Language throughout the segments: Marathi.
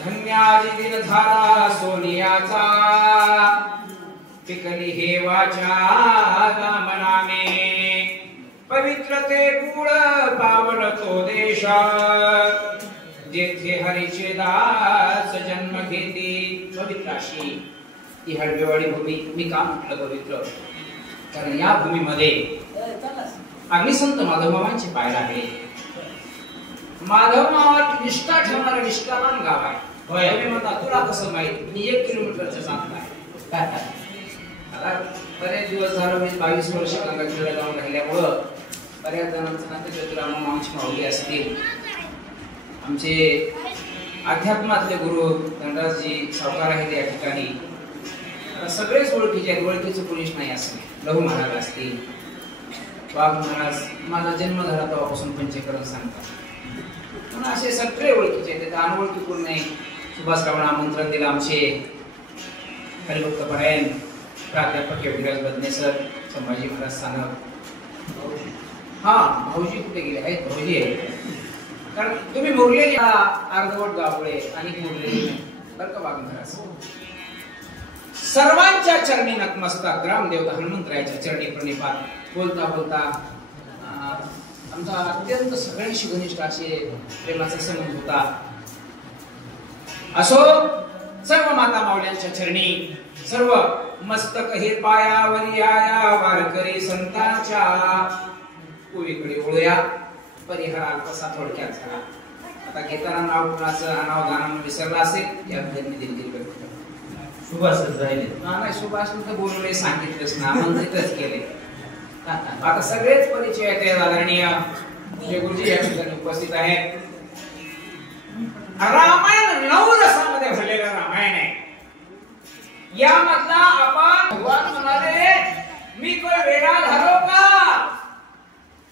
धन्यादी दिन झाला सोनियाचा पिकली हेवाच्या दामनाने पवित्र ते कुळ पावन तो देश जेथे हरीचे दास जन्म घेती पवित्र अशी ही हळवेवाडी भूमी. मी का म्हटलं पवित्र, कारण या भूमीमध्ये अग्निसंत माधवमामांचे पाय लागले. माधवमामावर निष्ठा ठेवणारं निष्ठावान गाव आहे. तुम्ही म्हणता तुला कसं माहित, मी 1 किलोमीटरचं सांगताय. बरेच दिवस झालं, मी 22 वर्ष गंगाखेडला जाऊन राहिल्यामुळं बऱ्याच जणांचं नातेवाईक आमची माऊली असतील, आमचे अध्यात्मातले गुरु धनराजजी सावकार आहेत या ठिकाणी. आता सगळेच ओळखीचे आहेत, ओळखीचं कोणीच नाही असं. लहू महाराज असतील, वाघ महाराज, माझा जन्म झाला तेव्हापासून पंचकरण सांगतात, पण असे सगळे ओळखीचे आहेत. अनोळखी कोण नाही. सुभाषरावांना आमंत्रण दिलं आमचे हरिभक्त परायण प्राध्यापक योगीराज बदने सर, संभाजी महाराज सानप. हा भाऊजी कुठे गेले आहेत? भाऊजी आहेत, कारण तुम्ही मुरलेली अर्धवट गावळे आणि मुरलेली बरं का वाघ महाराज. सर्वांच्या चरणी नतमस्तक, ग्रामदेवता हनुमंतरायाच्या चरणी प्रणिपात. बोलता बोलता आमचा अत्यंत सगळ्यांशी घनिष्ठ असे प्रेमाचा संबंध होता. असो सर्व माता माऊल्यांच्या चरणी, सर्व मस्तक हे पायावरी आया वारकरी संतांच्या. पूर्वीकडे वळूया. परिहार अल्पसा थोडक्यात झाला. आता घेताना नाव कुणाचं अनावधानानं विसरला असेल या मी दिलगिरी व्यक्त करतो. सुभाषच राहिले नाही, सुभाषनं तर बोलले, सांगितलंच ना, आमंत्रितच केले. आता सगळेच परिचय आहेत. आदरणीय गुरुजी या ठिकाणी उपस्थित आहेत. रामायण 9 रसामध्ये भरलेलं रामायण आहे. यामधला आपण भगवान म्हणाले, मी कोण वेडा झालो का?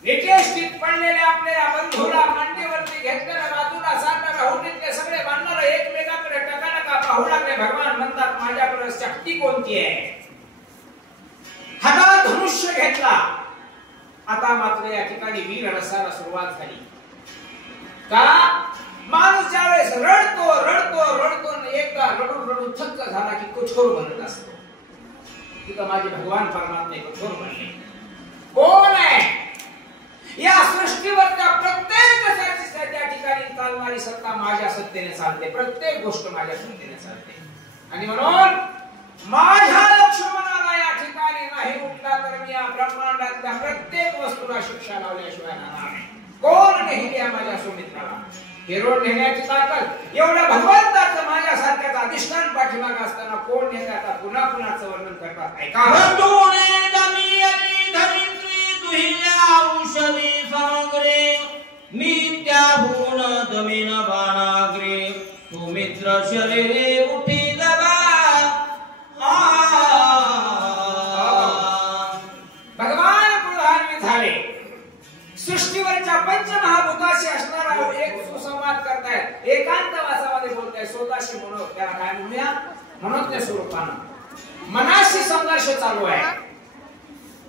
निकेष्टीत पडलेले आपले बंधूला मांडीवरती घेतलेल्या बाजूला साठणारा होटीतले सगळे बांधणारे एकमेकाकडे टकाटका पाहू लागले. भगवान म्हणतात, माझ्याकडे शक्ती कोणती आहे? हातात धनुष्य घेतला. आता मात्र या ठिकाणी वीर रसाला सुरुवात झाली. का? माणूस ज्यावेळेस रडतो रडतो रडतो एकदा रडून रडून थक्क झाला की कठोर बनत असतो. तिथं माझे भगवान परमात्मा कठोर बनले. कोण आहे? या सृष्टीवरच्या प्रत्येक त्या ठिकाणी चालणारी सत्ता माझ्या सत्तेने चालते. प्रत्येक गोष्ट माझ्या सत्तेने चालते. आणि म्हणून माझ्या लक्ष्मणाला या ठिकाणी नाही उठला तर मी या ब्रह्मांडातल्या प्रत्येक वस्तूला शिक्षा लावल्याशिवाय राहणार नाही. कोण नेहमी या माझ्या सुमित्राला हिरोड नेण्याची ताकद एवढ्या भगवंताचं माझ्यासारख्याचं अधिष्ठान पाठीमागे असताना कोण नेते? आता पुन्हा पुन्हाचं वर्णन करतात, ऐका. मी त्याहून दमीन बाणाग्रे सुमित्र शरीरे उठी दबा. भगवान क्रोधान्वित झाले. सृष्टीवरच्या पंचमहाभूताशी असणारा एक सुसंवाद करतायत, एकांतवासामध्ये बोलतायत, स्वतःशी म्हणून. त्याला काय म्हणूया? म्हणून स्वरूपानं मनाशी संघर्ष चालू आहे.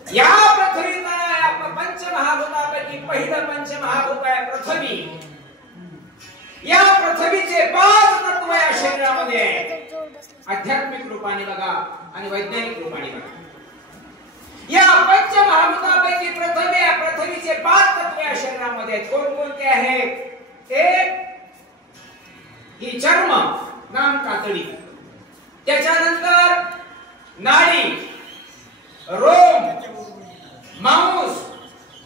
या पृथ्वीला या पंचमहाभूतापैकी पहिलं पंचमहाभूत आहे पृथ्वी. या पृथ्वीचे 5 तत्व या शरीरामध्ये आहेत. आध्यात्मिक रूपाने बघा आणि वैज्ञानिक रूपाने बघा. या पंचमहाभूतापैकी पृथ्वी आहे. पृथ्वीचे 5 तत्व या शरीरामध्ये आहेत. कोणकोणते आहेत? एक ही चर्म, नाम कातडी. त्याच्यानंतर नाडी, रोम, मांस.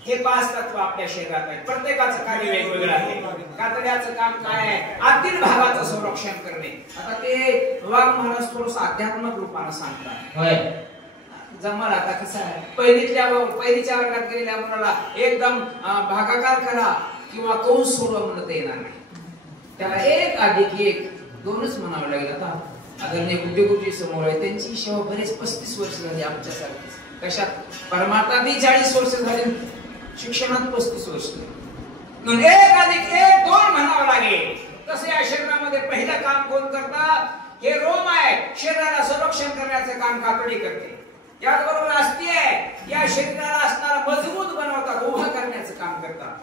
हे 5 तत्व आपल्या शरीरात आहेत. प्रत्येकाचं कार्य वेगवेगळं आहे. कातड्याचं काम काय आहे? आतील भागाचं संरक्षण करणे. आता ते वाघ महाराज थोडंसं आध्यात्मिक रूपानं सांगतात. जमल. आता कसं आहे, पहिलीच्या वर्गात गेलेल्या मुलाला एकदम भागाकार करा किंवा कंस सोडवा म्हणता येणार नाही. त्याला 1 अधिक 1 2च म्हणावं लागेल. आता आदरणीय गुड्डेगुड्डी समोर आहे, त्यांची सेवा बरेच 35 वर्ष झाली आमच्यासारखी. कशात? परमार्थात 40 वर्ष झाली, शिक्षणात 35 वर्ष. 1 अधिक 1 2 म्हणावं लागेल. तसे या शरीरामध्ये पहिलं काम कोण करतात? हे रोम आहे. शरीराला संरक्षण करण्याचे काम कातडी करते. त्याचबरोबर अस्ती आहे. या शरीराला असणारा मजबूत बनवतात, उभं करण्याचं काम करतात.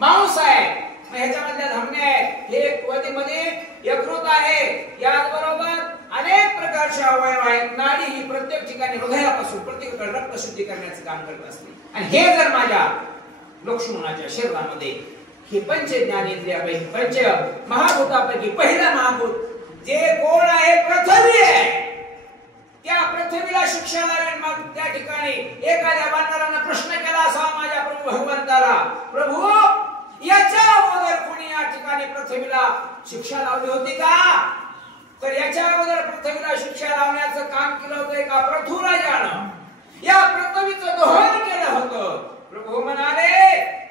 मांस आहे. ह्याच्यामधल्या पतीमध्ये यकृत आहे, याचबरोबर अनेक प्रकारचे अवयव आहेत. नाडी ही प्रत्येक ठिकाणी हृदयापासून प्रत्येक रक्त शुद्धी करण्याचं काम करत असते. आणि हे जर माझ्या लक्ष्मणाच्या शरीरामध्ये हे पंच ज्ञानेंद्रियापैकी पंच महाभूतापैकी पहिला महाभूत जे कोण आहे, पृथ्वी आहे. त्या पृथ्वीला शिक्षा लावेल. मग त्या ठिकाणी एखाद्या वानरानं प्रश्न केला असा माझ्या प्रभू भगवंताला, प्रभू याच्या अगोदर कोणी या ठिकाणी पृथ्वीला शिक्षा लावली होती का? तर याच्या अगोदर पृथ्वीला शिक्षा लावण्याचं काम केलं होतं एका पृथ्वीराजानं. या पृथ्वीचं दहन केलं होतं. प्रभू म्हणाले,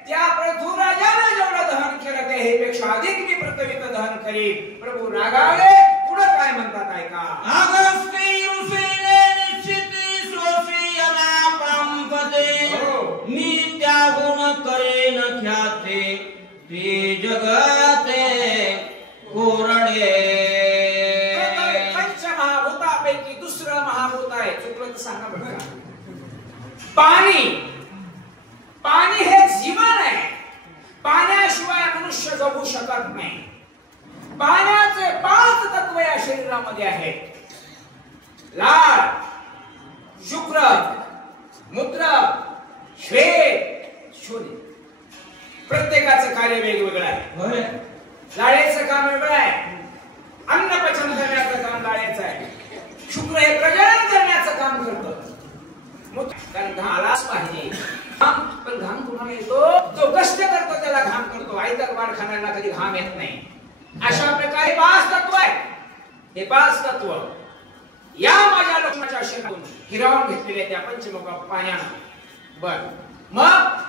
त्या पृथ्वीराजानं जेवढं दहन केलं ते हे पेक्षा अधिक मी पृथ्वीचं दहन करीन. प्रभू रागावले. पुढे काय म्हणतात ऐका. मी त्याहून करेन ख्याते ते जगते कोरडे. पंचमहाभूतापैकी दुसरं महाभूत आहे. चुकलं तर सांगा बघा. पाणी. पाणी हे जीवन आहे. पाण्याशिवाय मनुष्य जगू शकत नाही. पाण्याचे 5 तत्व या शरीरामध्ये आहेत. लाळ, शुक्र, मूत्र, श्वेत, शोणी. प्रत्येकाचं कार्य वेगवेगळं आहे. लाळेचं काम वेगळं आहे. अन्न पचन करण्याचं काम लाळेचं आहे. शुक्र हे प्रजनन करण्याचं काम करतं. कारण घाम आलाच पाहिजे. पण घाम कुणाला येतो? जो कष्ट करतो त्याला घाम करतो. आयतक वाढ खाण्याला कधी घाम येत नाही. अशा प्रकारे 5 तत्व आहे. हे 5 तत्व या माझ्या लक्ष्मणाच्या शरीरातून हिरावून घेतलेले त्या पंचमुख पाण्यानं. बर, मग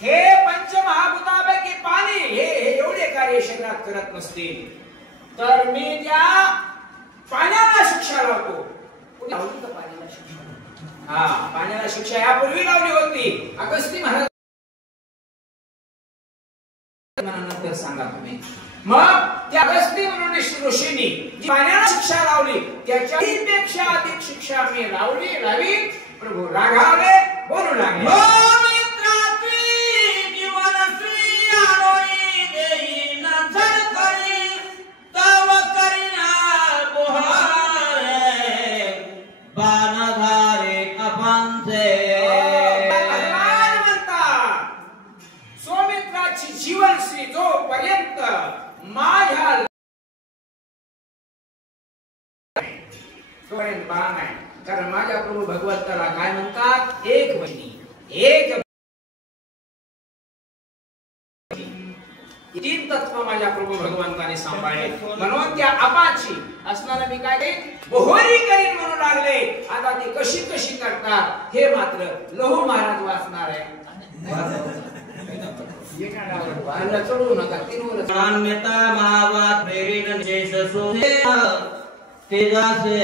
हे पंचमहाभूतापैकी पाणी हे एवढे कार्य शरीरात करत नसतील तर मी त्या पाण्याला शिक्षा लावतो. लावली का पाण्याला शिक्षा? हा, पाण्याला शिक्षा यापूर्वी लावली होती. अगस्ती महाराज नंतर सांगा तुम्ही. मग त्या अगस्ती म्हणून ऋषींनी जी पाण्याला शिक्षा लावली त्याच्याही पेक्षा अधिक शिक्षा मी लावी. प्रभू रागावले. बोलू लागले. सौमित्राची जीवनश्री जोपर्यंत माझ्या बाण आहे. कारण माझ्या प्रभू भगवंताला काय म्हणतात? एक वचनी. एक 3 तत्व माझ्या प्रभू भगवंताने सांभाळले. म्हणून त्या अपाची असणारा मी काय बोहरी करीन म्हणू लागले. आता ती कशी कशी करतात हे मात्र लहू महाराज वाचणार आहे. चढू नका. 3 मान्यता महावाद प्रेरित शेष सोहे तेजासे.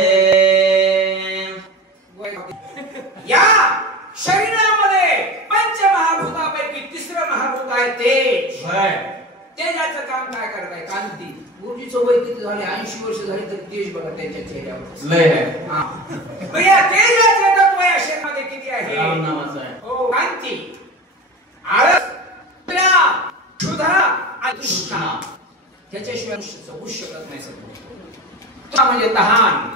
या शरीरामध्ये पंचमहाभूतापैकी 3रं महाभूत आहे तेज. तेजाचं काम काय करत आहे? कांती. गुरुजीचं वय किती झाले? 80 वर्ष झाली तर तेज बघा त्यांच्या चेहऱ्यावर लय आहे. या तेजाचे तत्व या शरीरामध्ये किती आहे? हो, कांती, आळस, क्षुधा आणि तृष्णा. त्याच्याशिवाय जगू शकत नाही. सगळं म्हणजे तहान.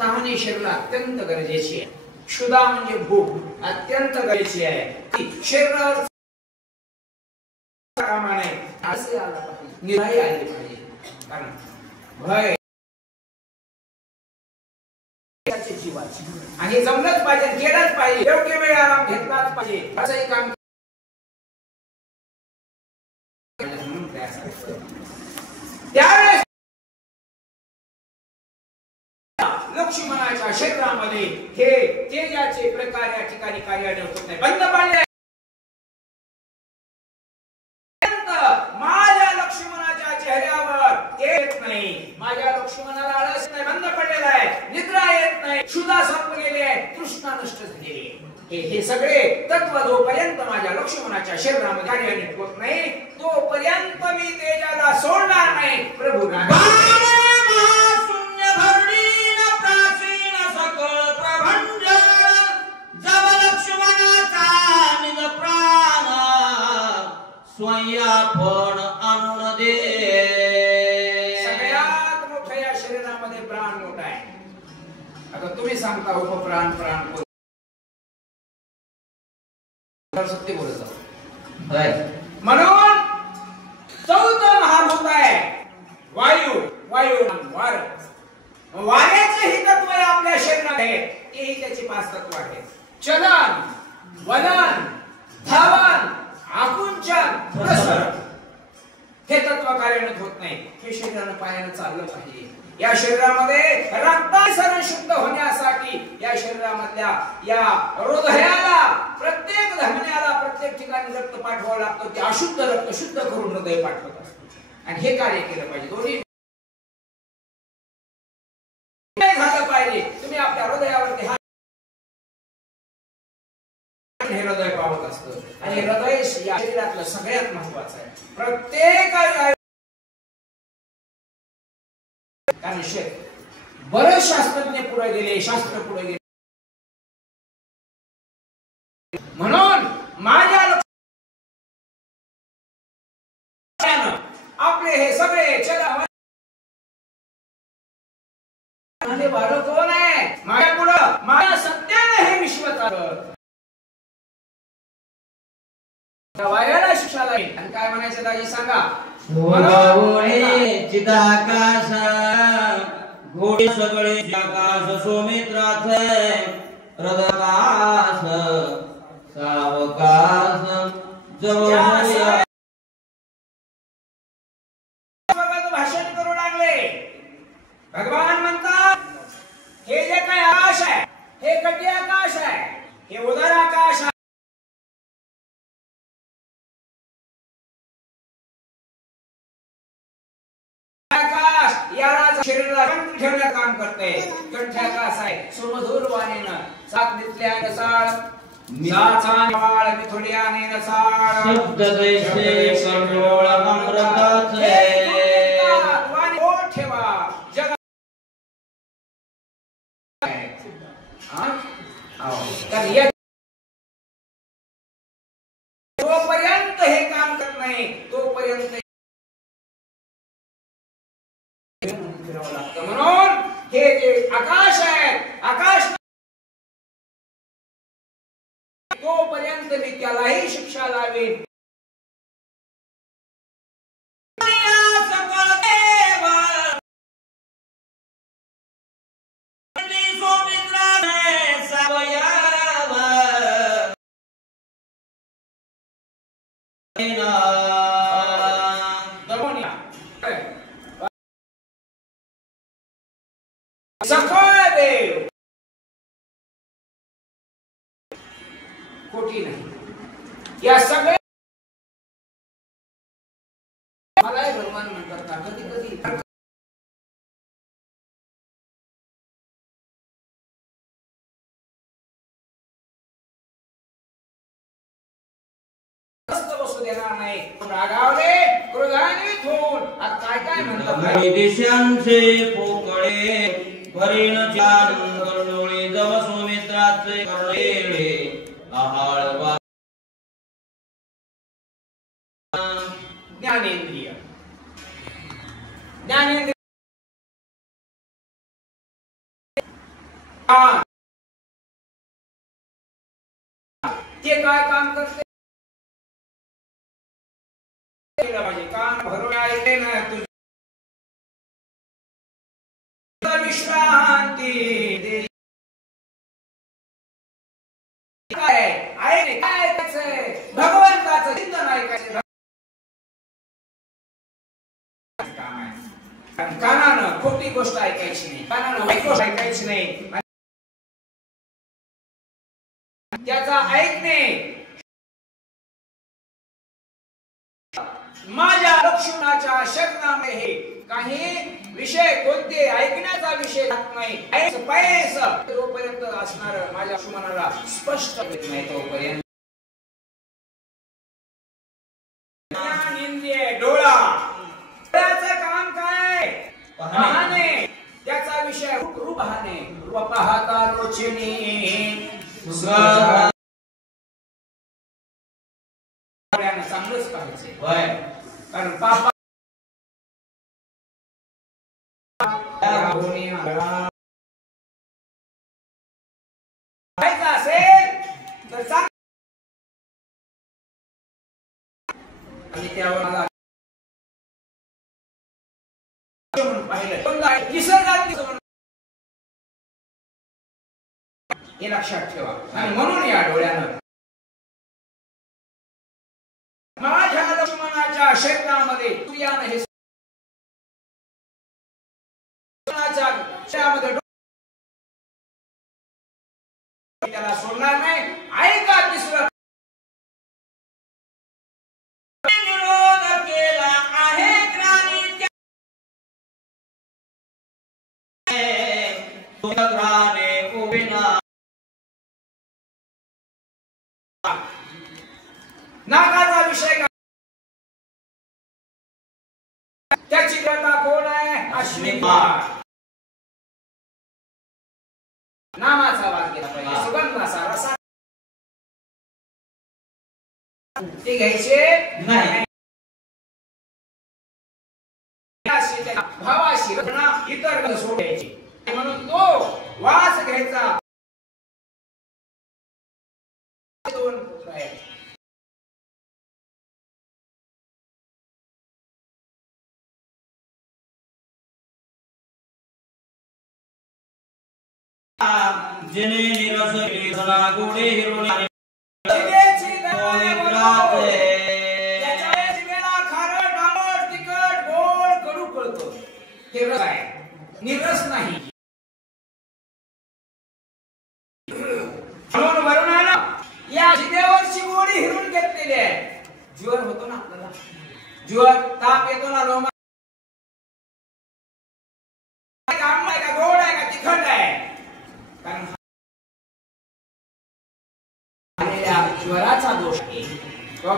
तहान ही शरीराला अत्यंत गरजेची आहे. क्षुधा म्हणजे भूक अत्यंत गरजेची आहे. शरीरावर कामाने असे आला पाहिजे, निराई आली पाहिजे. कारण भय जीवाची आणि जमलंच पाहिजे, केलंच पाहिजे. योग्य वेळ आराम घेतलाच पाहिजे. असंही काम त्यावेळेस लक्ष्मणाच्या शरीरामध्ये हे तेजाचे प्रकार या ठिकाणी कार्यान्वित होत नाही. बंद पाडले. माझ्या लक्ष्मणाच्या चेहऱ्यावर येत नाही. माझ्या लक्ष्मणाला आळस नाही, बंद पडलेला आहे. निद्रा येत नाही, क्षुधा संपलेली आहे, तृष्णा नष्ट झालेली आहे. हे सगळे तत्व जोपर्यंत माझ्या लक्ष्मणाच्या शरीरामध्ये कार्यान्वित होत नाही तोपर्यंत मी तेजाला सोडणार नाही. प्रभू स्वयं पण आणून दे. आता तुम्ही सांगता उपप्राण प्राण सत्य बोलत आहोत. म्हणून चौथं महाभूत आहे वायू. वायू वार, वाऱ्याचे ही तत्व आपल्या शरीरात आहे. तेही त्याची 5 तत्व आहेत. चलन, वलन, धावन, आकुंचन, प्रसरण. हे तत्व कार्यान्वित होत नाही. हे शरीरानं पायानं चाललं पाहिजे. या शरीरामध्ये रक्तासरण शुद्ध होण्यासाठी या शरीरामधल्या या हृदयाला प्रत्येक धमन्याला प्रत्येक ठिकाणी रक्त पाठवावं लागतं. ते अशुद्ध रक्त शुद्ध करून हृदय पाठवत असतं आणि हे कार्य केलं पाहिजे. दोन्ही झालं पाहिजे. तुम्ही आपल्या हृदयावरती हात, हे हृदय पावत असतं आणि हृदय या शरीरातलं सगळ्यात महत्वाचं आहे. प्रत्येक कारण बरेच शास्त्रज्ञ पुढे गेले, शास्त्र पुढे गेले. म्हणून माझ्या लक्षात आपले हे सगळे चला बाळ कोण आहे माझ्या पुढं, माझ्या सत्याने हे विश्व चालत. वाऱ्याला शिक्षा लागेल. आणि काय म्हणायचं दाजी सांगा. चिदाकाश घोडे सगळे आकाश सोमित्राच हृदयाकाश सावकाश जवळ भाषण करू लागले. भगवान म्हणतात हे जे काय आकाश आहे हे कटी आकाश आहे, हे उदर आकाश आहे. शरीराला कंठ ठेवण्याचं काम करते. कंठाकाश आहे सुमधुर वाणीनं सात नितल्या नसाळ साचावाळ मिथुड्याने नसाळ शब्द दैसे कंडोळ अमृताचे वाणी ओठ ठेवा जग तोपर्यंत हे काम करत नाही तोपर्यंत. म्हणून हे जे आकाश आहे आकाश तोपर्यंत मी त्यालाही शिक्षा लावेन. सखळ देव कोटी नाही. या सगळ्या मला भगवान म्हणतात ना कधी कधी बसू देणार नाही. रागावले क्रोधान्वित होऊन आता काय काय म्हणतात दिशांचे पोकळे भरीन चान कंडोळी जव सुमित्राचे कर्णेळे आहाळ ज्ञानेंद्रिय. ज्ञानेंद्रिय ते काय काम करते काम भरून आहे ना तुझ विश्रांती काय आहे काय ऐकायचंय भगवंताचं चिंतन ऐकायचं काम आहे. कानानं खोटी गोष्ट ऐकायची नाही, कानानं वाईट गोष्ट ऐकायची नाही. त्याचा ऐकणे माझ्या लक्ष्मणाच्या शरणामध्ये काही विषय कोणते ऐकण्याचा विषय राहत नाही. पैस तोपर्यंत असणार माझ्या लक्ष्मणाला स्पष्ट होत नाही तोपर्यंत. डोळा डोळ्याचं काम काय पाहणे. त्याचा विषय रूप पाहणे. रूप पाहता लोचनी चांगलंच पाहिजे कारण पापा आणि त्यावर मला पाहिलं निसर्गात हे लक्षात ठेवा. आणि म्हणून या डोळ्यानं माझ्या लक्ष्मणाच्या क्षेत्रामध्ये सूर्यानं हे त्याला सोडणार नाही. ऐका तिसरं विरोध केला आहे ग्राणी उभिना नागाचा विषय त्याची कथा कोण आहे? अश्विनी नामाचा आवाज केला पाहिजे. सुगंध असा रसा ते घ्यायचे नाही. भावाशी इतर सोडायचे म्हणून तो वास घ्यायचा. दोन पुत्र आहेत. जिने निरस केसना गोडे हिरोनी जिनेची दयाने बोलतो. त्याच्या जिभेला खारट, आंबट, तिखट, गोड, कडू कळतो. हे रस आहे, निरस नाही. म्हणून वरुणानं या जिभेवरची गोडी हिरून घेतलेली आहे. ज्वर होतो ना आपल्याला, ज्वर ताप येतो ना, लोमा आंबट आहे का, गोड आहे का, तिखट आहे. ज्वराचा दोष आहे किंवा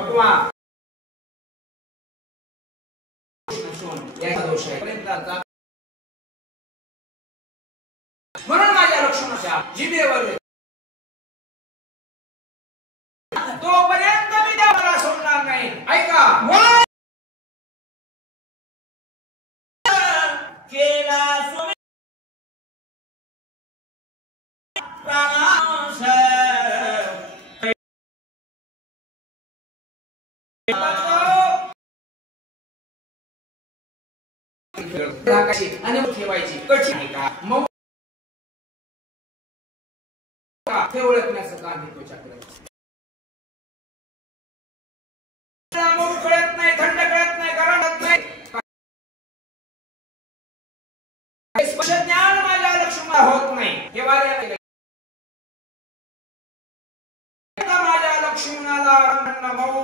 याचा दोष आहे. म्हणून माझ्या लक्ष्मणाच्या जिभेवर तोपर्यंत मी देवाला सोडणार नाही. ऐका केला आणि ठेवायची कठीण का मग हे ओळखण्याचं काम हे त्वचा करायचं. मऊ कळत नाही, थंड कळत नाही, गरम होत नाही. स्पर्श ज्ञान माझ्या लक्ष्मणाला होत नाही. हे वाऱ्याला माझ्या लक्ष्मणाला मऊ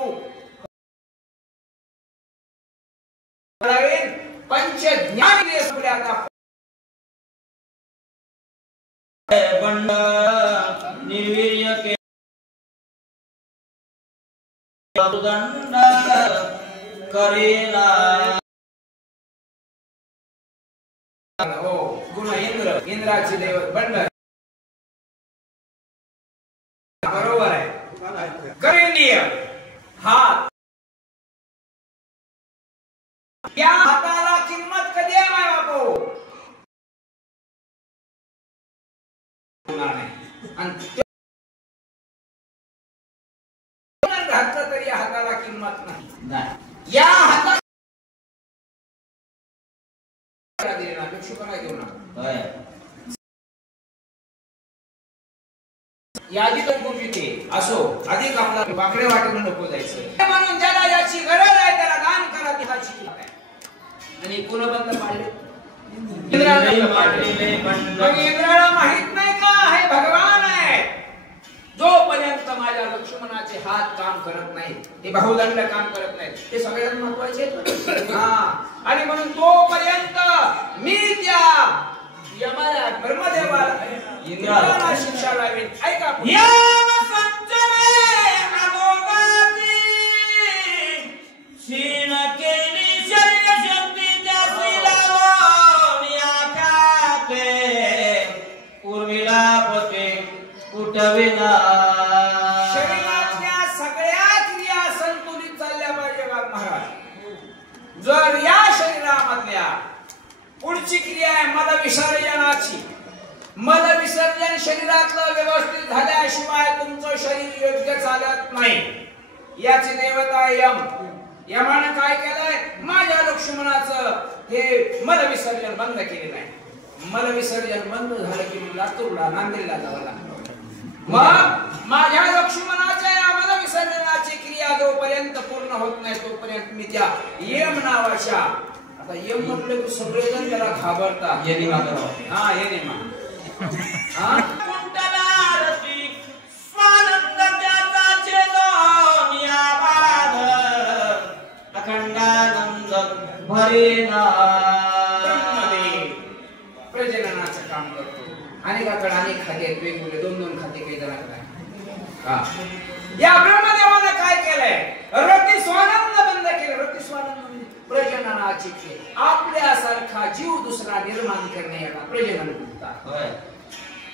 पंच ज्ञान बंड निर्वीर्य के दंड करेला. हो गुण इंद्र, इंद्राची देव बंड बरोबर आहे. करेंद्रिय हात, या हाताला किंमत कधी आहे माय बापू? आणि घातलं तरी हाताला किंमत नाही. या हाताला देऊ ना यादी तर खूप येते असो, अधिक आपला वाकडे वाटेनं नको जायचं. म्हणून ज्याला याची गरज आहे त्याला दान करा. तिथाची किंमत आहे. आणि कोण बंद पाडले? इंद्राला माहित नाही का हे भगवान आहे. जोपर्यंत माझ्या लक्ष्मणाचे हात काम करत नाही, ते बहुदंड काम करत नाही, ते सगळ्यात महत्वाचे. आणि म्हणून तोपर्यंत मी त्या यमाला ब्रह्मदेवाला इंद्राला शिक्षा लावेन. ऐका शरीरातल्या सगळ्या क्रिया संतुलित चालल्या पाहिजे महाराज. जर या शरीरामधल्या पुढची क्रिया आहे मल विसर्जनाची, मल विसर्जन शरीरातलं व्यवस्थित झाल्याशिवाय तुमचं शरीर योग्य चालत नाही. याची देवता यम. यमानं काय केलंय? माझ्या लक्ष्मणाचं हे मल विसर्जन बंद केलेलं आहे. मल विसर्जन बंद झालं की मला लातूरला नांदेडला जावं लागतं. मग माझ्या लक्ष्मणाच्या या मल विसर्जनाची क्रिया जोपर्यंत पूर्ण होत नाही तोपर्यंत मी त्या यम नावाच्या, आता यम म्हटलं की सगळेजण त्याला घाबरतात. ये निमा करो. हा ये निमा. हा कुंडलारती स्वानंद त्याचा चेतोनिया बाध अखंडानंद भरेना. प्रजननाचं काम करतो. अनेकाकडे अनेक खाते आहेत, वेगवेगळे 2-2 खाते काही जणांकडे. या ब्रह्मदेवाने काय केलंय? रती स्वानंद बंद केलं. रती स्वानंद प्रजननाची क्रिया. आपल्यासारखा जीव दुसरा निर्माण करणे याला प्रजनन म्हणतात.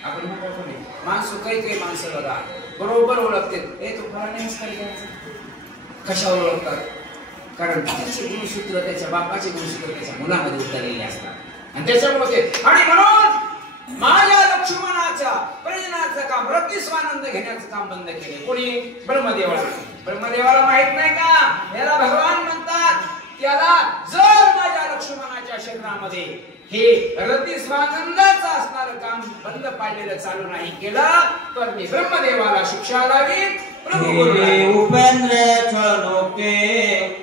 आपण म्हणतो नाही माणसं काही माणसं बघा बरोबर ओळखते. हे तो प्राणीच कशावर ओळखतात? कारण त्याचे गुणसूत्र त्याच्या बापाचे गुणसूत्र त्याच्या मुलामध्ये उतरलेले असतात आणि त्याच्यामुळे आणि म्हणून माझ्या लक्ष्मणाच्या प्रजननाचं काम रती स्वानंद घेण्याचं काम बंद केले. कोणी? ब्रह्मदेवाला. ब्रह्मदेवाला माहित नाही का याला भगवान म्हणतात? त्याला जर माझ्या लक्ष्मणाच्या शरीरामध्ये हे रती स्वानंदाचं असणारं काम बंद पाडलेलं चालू नाही केलं तर मी ब्रह्मदेवाला शिक्षा लावीन. उपेंद्र छळनोके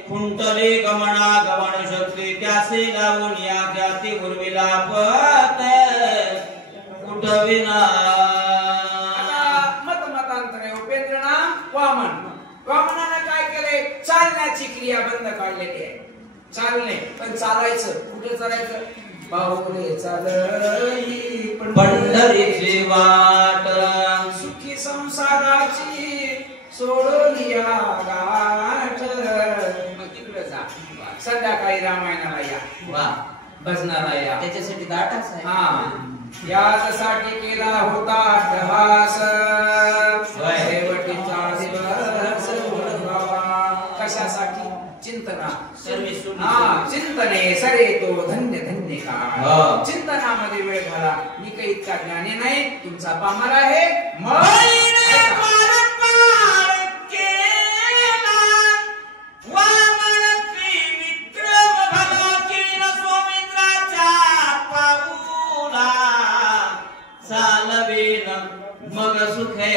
कुंटले गमना गमन शक्ती त्यासे लावून या जाती उर्मिला पत उठविना. मतांतर उपेंद्र नाम वामन. वामनानं काय केले? चालण्याची क्रिया बंद काढलेली आहे. चालणे पण चालायचं कुठे चालायचं? बाहुले चालई पंढरीची वाट सुखी संसाराची सोडून या गाठ. मग तिकडे जा. संध्याकाळी रामायणाला या. वा भजनाला या. त्याच्यासाठी दाटाच आहे. हा यासाठी केला होता अभ्यास शेवटीचा दिवस उडवावा. कशासाठी? चिंतना. चिंतने सरे तो धन्य धन्य काळ. चिंतनामध्ये वेळ घाला. मी काही इतका ज्ञानी नाही, तुमचा पामर आहे. मग सुखे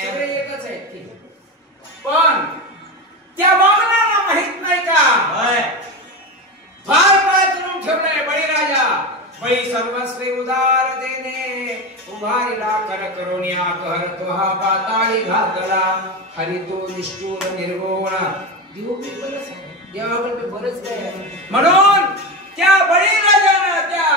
सगळे एकच आहेत की. पण त्या वामनाला माहित नाही का फार पाय करून ठेवलाय बळीराजा. बळी सर्वस्व उदार देणे उभारीला कर करुण्या कहर तो हा पाताळी घातला. हरी तो निष्ठुर निर्गुण. देवाकडे बरंच काय. म्हणून त्या बळीराजानं त्या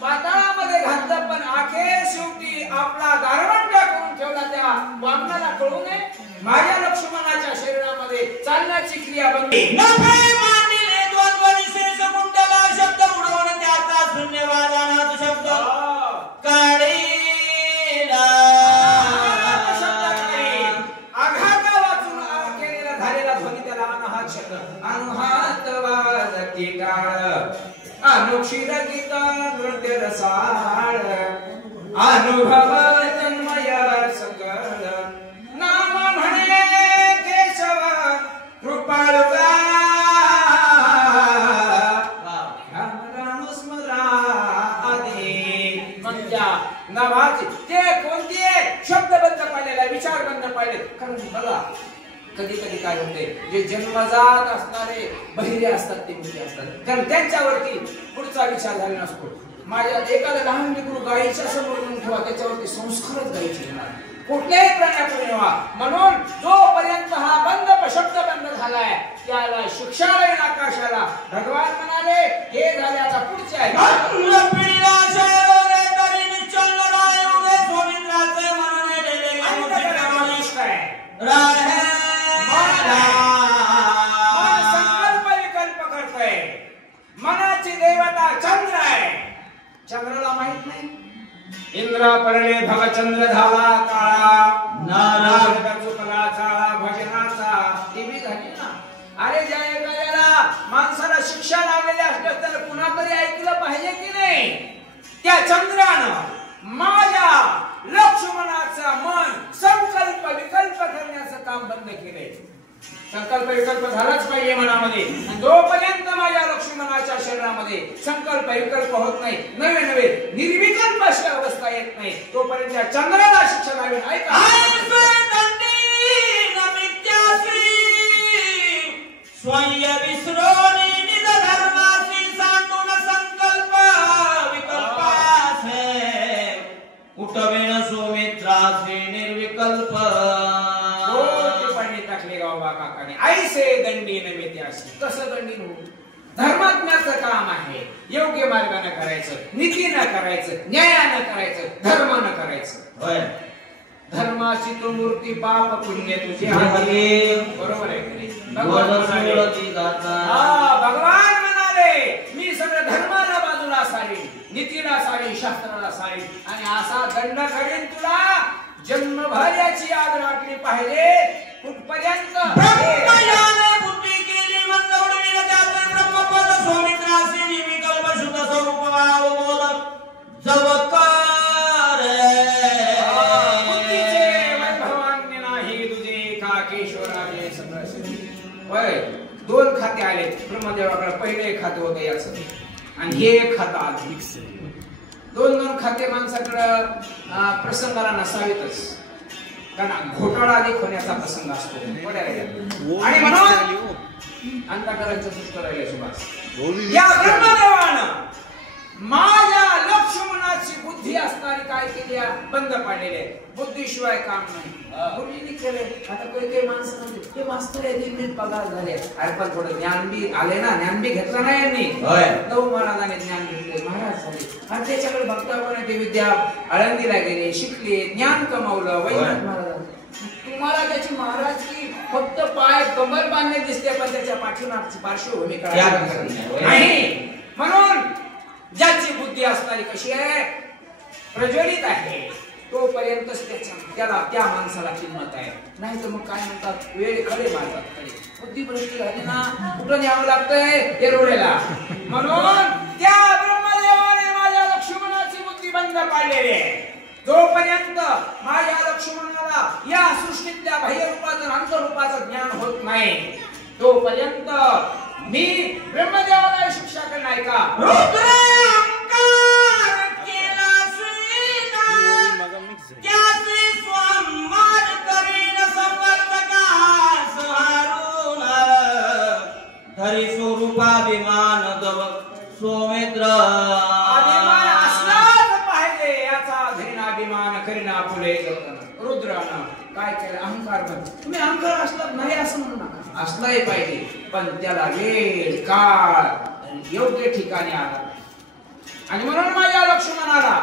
पाताळामध्ये घातलं पण आखेर शेवटी आपला गारवंट करून ठेवला. त्या वामनाला कळू नये माझ्या लक्ष्मणाच्या शरीरामध्ये चालण्याची क्रिया बंद. शब्द उडवून त्याचा शून्यवादानाचा शब्द काढीला. आघाता वाचून केलेला झालेला ध्वनी त्याला अनहात शब्द. अनुहात वाजती काळ अनुक्षीर गीत नृत्य रसाळ अनुभव तन्मय सकळ. नाम म्हणे केशव कृपाळुगा राम स्मरा आदी. म्हणजे नामाचे ते कोणते शब्द बंद पाडलेला विचार बंद पाडले. कारण बघा कधी कधी काय होते जे जन्मजात असणारे बहिरे असतात ते मुली असतात कारण त्यांच्यावरती पुढचा विचार झाला नसतो. माझ्या एखाद्या लहान लेकरू गायीच्या समोर ठेवा त्याच्यावरती संस्कारच गायीचे येणार कुठल्याही प्राण्याकडे ठेवा. म्हणून जोपर्यंत हा बंद शब्द बंद झालाय त्याला शिक्षालय आकाशाला. भगवान म्हणाले हे झाले आता पुढचे आहे. संकल्प विकल्प करतोय. मनाची देवता चंद्र आहे. चंद्राला माहित नाही. इंद्र परळे भवचंद्र झाला काळा नारायण चुकलाचा भजनाचा. टीव्ही झाली ना. अरे ज्या एखाद्याला माणसाला शिक्षा लावलेली असल्यास त्याला पुन्हा तरी ऐकलं पाहिजे की नाही. त्या चंद्रानं माझ्या लक्ष्मणाचं मन संकल्प विकल्प करण्याचं काम बंद केले. संकल्प विकल्प संकल्प झालाच पाहिजे मनामध्ये. जोपर्यंत माझ्या लक्ष्मणाच्या शरीरामध्ये संकल्प विकल्प होत नाही, नवे नवे निर्विकल्प अशी अवस्था येत नाही, तोपर्यंत त्या चंद्राला शिक्षा द्यावी. ऐका स्वयं विसरोनी निज धर्मासी सांडून संकल्प विकल्पासे उठवेन सुमित्रासी निर्विकल्प. पाणी टाकले गावबा काकाने ऐसे दंडी नव्हे त्यासी. कसं दंडी हो? धर्मात्म्याचं काम आहे योग्य मार्गाने करायचं, नीतीनं करायचं, न्यायानं करायचं, धर्मानं करायचं. होय, धर्माची तो मूर्ती पाप पुण्य तुझे आहे. बरोबर आहे की नाही? भगवान म्हणाले मी सगळं धर्माला बाजूला सारीन, नीतीला सारीन, शास्त्राला सारीन आणि असा दंड करीन तुला जन्मभर याची याद राखली पाहिजे. कुठपर्यंत ब्रह्मयाने बुद्धी केली मंदवडीला त्याचे ब्रह्मपद स्वामित्रासी निर्विकल्प शुद्ध स्वरूप बोध जवकार दोन खाते आले ब्रह्मदेवाकडे. पहिले खाते होते याचं आणि हे एक खातं आलं. दोन खाते माणसाकडे प्रसंगाला नसावीतच, कारण घोटाळा अधिक होण्याचा प्रसंग असतो. आणि म्हणून अंतःकरणाचं दुष्ट राहिले सुभाष. या ब्रह्मदेवानं माझ्या लक्ष्मणाची बुद्धी असणारी काय केली बंद पाडलेली आहे. बुद्धीशिवाय काम नाही. बुद्धीने केले. आता काही माणसं म्हणते ते मास्तर आहे पगार झाले, अरे पण थोडं ज्ञान बी आले ना, ज्ञान बी घेतलं नाही यांनी. नऊ महाराजांनी ज्ञान घेतले, महाराज झाले आणि त्याच्याकडे भक्तापणे ते विद्या आळंदीला गेले, शिकले, ज्ञान कमावलं. वैद्यनाथ महाराज तुम्हाला त्याची महाराज की फक्त पाय कमर बांधणे दिसते, पण त्याच्या पाठीमागची पार्श्वभूमी नाही. म्हणून ज्याची बुद्धी असणारी कशी आहे, प्रज्वलित आहे, तोपर्यंतच त्याला त्या माणसाला किंमत आहे. नाही तर मग काय म्हणतात, वेळ खडे मारतात. खडे बुद्धी भ्रष्ट झाली ना, कुठं न्यावं लागतंय एरोडेला. म्हणून त्या ब्रह्मदेवाने माझ्या लक्ष्मणाची बुद्धी बंद पाडलेली आहे. जोपर्यंत माझ्या लक्ष्मणाला या सृष्टीतल्या बाह्यरूपाचं अंतरूपाचं ज्ञान होत नाही, तोपर्यंत मी ब्रह्मदेवाला शिक्षा करणार का? धरी स्वरूपाभिमान दव सौमित्र. अभिमान असलाच पाहिजे, याचा धरीनाभिमान करीना फुले. रुद्रानं काय केलं, अहंकार बंद. तुम्ही अहंकार असलाच नाही असं म्हणू नका, असलाही पाहिजे, पण त्याला वेळ काळ योग्य ठिकाणी आला. आणि म्हणून माझ्या लक्ष्मणाला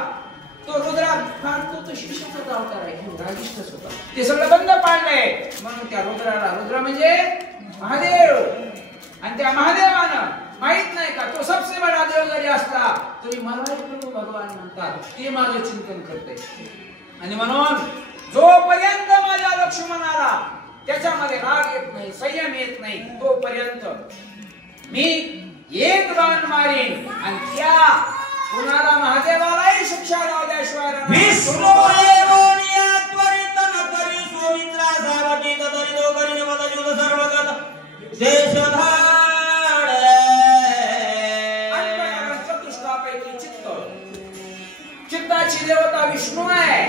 तो रुद्रा तो शिक्षकाचा अवतार आहे, रागिष्ठच होता, ते सगळं बंद पाडलंय. म्हणून त्या रुद्राला, रुद्र म्हणजे महादेव, आणि त्या महादेवानं माहित नाही का तो सबसे बडा देव जरी असला तरी मला प्रभू भगवान म्हणतात, ते माझं चिंतन करते. आणि म्हणून जोपर्यंत माझ्या लक्ष्मणाला त्याच्यामध्ये राग येत नाही, संयम येत नाही, तोपर्यंत मी एक बाण मारीन आणि त्या कुणाला महादेवालाही शिक्षा लावल्याशिवाय विष्णू एवोनिया त्वरित न करी सुमित्रा सावटी तरी तो करी वदजुद सर्वगत देशधाड. चतुष्टापैकी चित्त, चित्ताची देवता विष्णू आहे.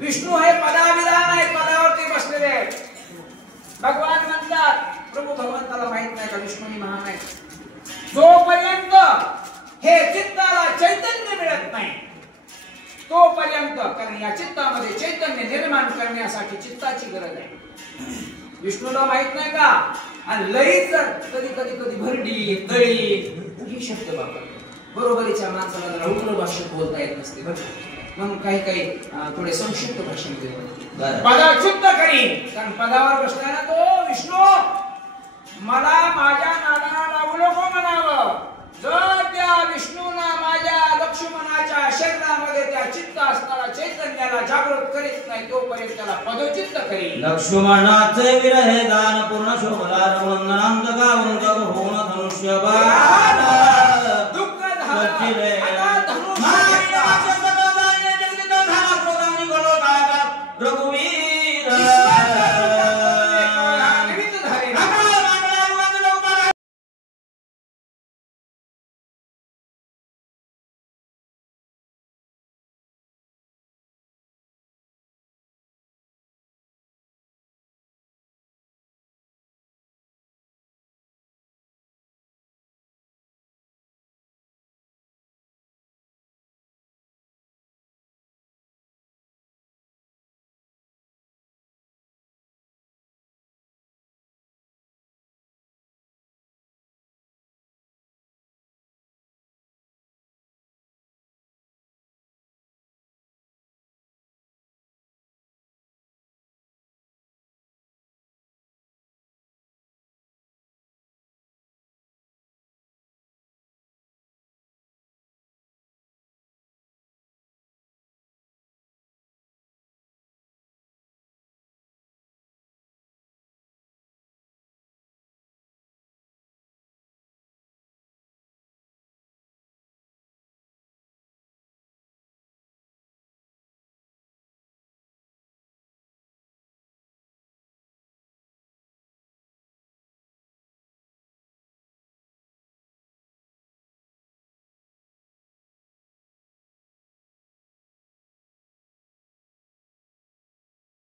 विष्णू हे पदाविधान आहे, पदावरती बसलेले आहेत. भगवान म्हणतात, प्रभू भगवंताला माहित नाही का विष्णूनी महान आहे. जोपर्यंत हे चित्ताला चैतन्य मिळत नाही तोपर्यंत, कारण या चित्तामध्ये चैतन्य निर्माण करण्यासाठी चित्ताची गरज आहे. विष्णूला माहित नाही का, आणि लई जर कधी कधी कधी भरडी दळी हे शब्द वापरतो. बरोबरीच्या माणसाला जरा उग्र भाषेत बोलता येत नसते, म्हणून काही काही थोडे संक्षिप्त भाषण देतो. पदावर शुद्ध करीन, कारण पदावर बसणारा तो विष्णू मला माझ्या नादाला लागू नको म्हणावं. जर त्या विष्णूला माझ्या लक्ष्मणाच्या शरीरामध्ये त्या चित्त असणारा चैतन्याला जागृत करीत नाही तोपर्यंत त्याला पदचित्त करीन. लक्ष्मणाचे विरहे दान पूर्ण शोभला वंदनांत गावून होऊन धनुष्य बाण दुःख झालं